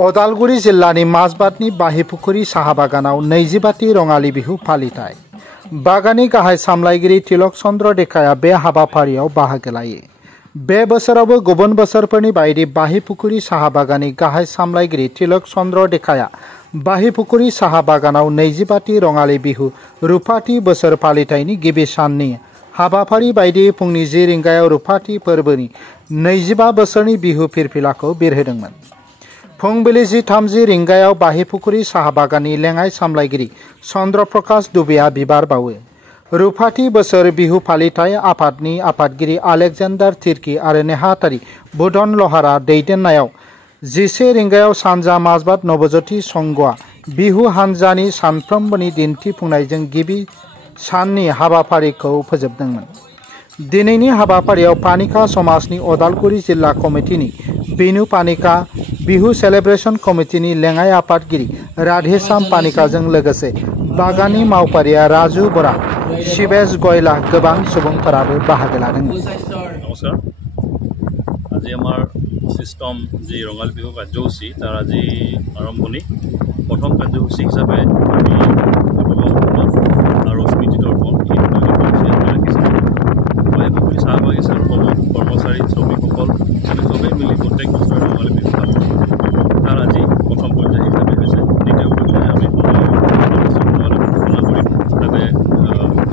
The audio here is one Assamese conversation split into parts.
अदालगुरि जिल्लानि माजबादनि बाहिपुखुरि साहा बागानाव 20बाथि रङालि बिहु फालिथाय बागाननि गाहाय सामलायगिरि तिलक चन्द्र देखाया बे हाबाफारियाव बाहागो लायो। बे बोसोरावबो गुबुन बोसोरफोरनि बायदि बाहिपुखुरि साहा बागाननि गाहाय सामलायगिरि तिलक चन्द्र देखाया बाहिपुखुरि साहा बागानाव 20बाथि रङालि बिहु रुफाथि बोसोर फालिथायनि गिबि साननि हाबाफारि बायदियै फुंनि 10 रिंगायाव रुफाथि फोरबोनि 25 बोसोरनि बिहु फिरफिलाखौ बिरहोदोंमोन। फुंबिलि 10:30 रिंगायाव बाहिपुखुरि साहा बागाननि लेङाइ सामलायगिरि चन्द्र प्रकाश दुबेया बिबार बावो। रुफाथि बोसोर बिहु फालिथाय आफादनि आफादगिरि आलेकजेन्डार तिर्की आरो नेहाथारि बुधन लहारा दैदेननायाव 11 रिंगायाव सानजा माजबाद नवज्योति संघआ बिहु हानजानि सानफ्रोमबोनि दिन्थिफुंनायजों गिबि साननि हाबाफारिखौ फोजोबदोंमोन। दिनैनि हाबाफारियाव पानिका समाजनि अदालगुरि जिल्ला कमिटिनि बिनु पानिका बिहु सेलिब्रेशन कमिटिनि लेङाइ आफादगिरि राधेश्याम पानिकाजों लोगोसे बागाननि मावफारिया राजु बरा शिवेश गयला गोबां सुबुंफोराबो बाहागो लादोंमोन। नमस्कार, আজি আমাৰ সিস্টম যি ৰঙালী বিহু কাৰ্যসূচী তাৰ আজি আৰম্ভণি। প্ৰথম কাৰ্যসূচী হিচাপে আমি আৰু স্মৃতি দৰ্পণ বাহিপুখুৰী চাহ বাগিচাৰ কৰ্মচাৰী শ্ৰমিকসকল চবেই মিলি প্ৰত্যেক বছৰে ৰঙালী বিহু পাতে। তাৰ আজি প্ৰথম পৰ্যায় হিচাপে হৈছে। দ্বিতীয় পৰ্যায়ে আমি ঘোষণা কৰিম। তাতে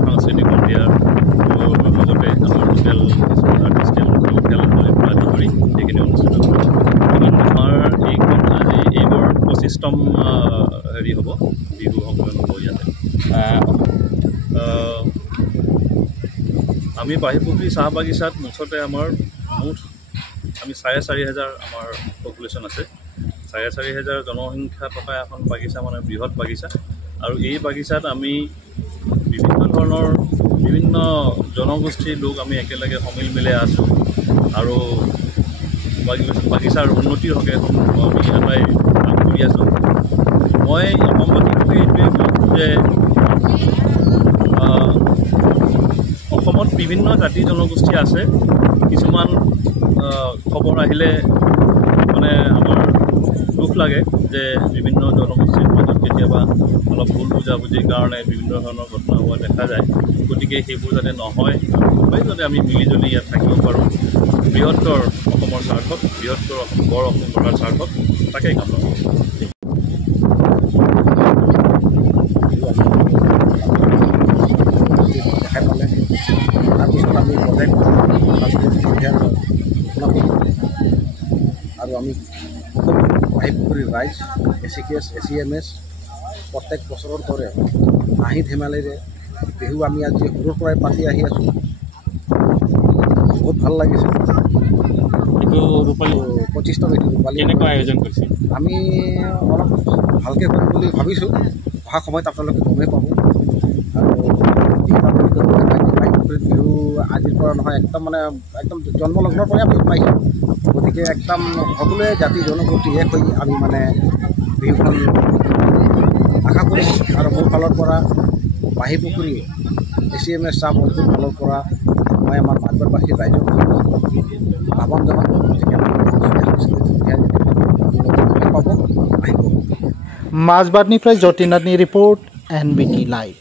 সাংস্কৃতিক সন্ধিয়াৰ লগতে আমাৰ লোকেল কিছুমান আৰ্টিষ্টিয়েল খেল আদি কৰি সেইখিনি অনুষ্ঠিত কৰিম। আমাৰ এইখন আজি এইবাৰ 25তম হেৰি হ'ব, বিহু সন্মিলন হ'ব ইয়াতে। আমি বাহিপুখুৰী চাহ বাগিচাত মুঠতে আমাৰ মুঠ আমি 4,500 আমাৰ পপুলেশ্যন আছে। 4,500 জনসংখ্যা থকা এখন বাগিচা মানে বৃহৎ বাগিচা। আৰু এই বাগিচাত আমি বিভিন্ন জনগোষ্ঠীৰ লোক আমি একেলগে সমিল মিলে আছোঁ আৰু বাগিচাৰ উন্নতিৰ হকে আমি এটাই কাম কৰি আছোঁ। মই অসমবাসীক এইটোৱে কওঁ যে অসমত বিভিন্ন জাতি জনগোষ্ঠী আছে। কিছুমান খবৰ আহিলে মানে আমাৰ দুখ লাগে যে বিভিন্ন জনগোষ্ঠীৰ মাজত কেতিয়াবা অলপ ভুল বুজাবুজিৰ কাৰণে বিভিন্ন ধৰণৰ ঘটনা হোৱা দেখা যায়। গতিকে সেইবোৰ যাতে নহয়, সবেই যাতে আমি মিলিজুলি ইয়াত থাকিব পাৰোঁ, বৃহত্তৰ অসমৰ স্বাৰ্থত, বৃহত্তৰ বৰ অসম গঢ়াৰ স্বাৰ্থত তাকেই কাম কৰোঁ। তাৰপিছত আমি প্ৰজেক্ট আৰু আমি সকলো বাহিপুখুৰীৰ ৰাইজ ACKS ACMS প্ৰত্যেক বছৰৰ দৰে হাঁহি ধেমালিৰে বিহু আমি আজি সৰুৰ পৰাই পাতি আহি আছোঁ। বহুত ভাল লাগিছে। এইটো ৰূপালী 25তম এইটো ৰূপালী কেনেকুৱা আয়োজন কৰিছে? আমি অলপ ভালকৈ কৰিম বুলি ভাবিছোঁ। অহা সময়ত আপোনালোকে গমেই পাব। আৰু বাহিপুখুৰীত বিহু আজিৰ পৰা নহয়, একদম জন্মলগ্নৰ পৰাই আমি পাইছোঁ। গতিকে একদম সকলোৱে জাতি জনগোষ্ঠী এক হৈ আমি মানে বিহুখন আশা কৰিছোঁ। আৰু মোৰ ফালৰ পৰা বাহিপুখুৰী ACMS চাহ মজদুৰ ফালৰ পৰা মই আমাৰ মাজবাটবাসীৰ ৰাইজক আহ্বান জনাওঁ যে পাব আহিব। মাজবাটনিफ्राय जतिनाथनि रिपोर्ट NBT लाइव।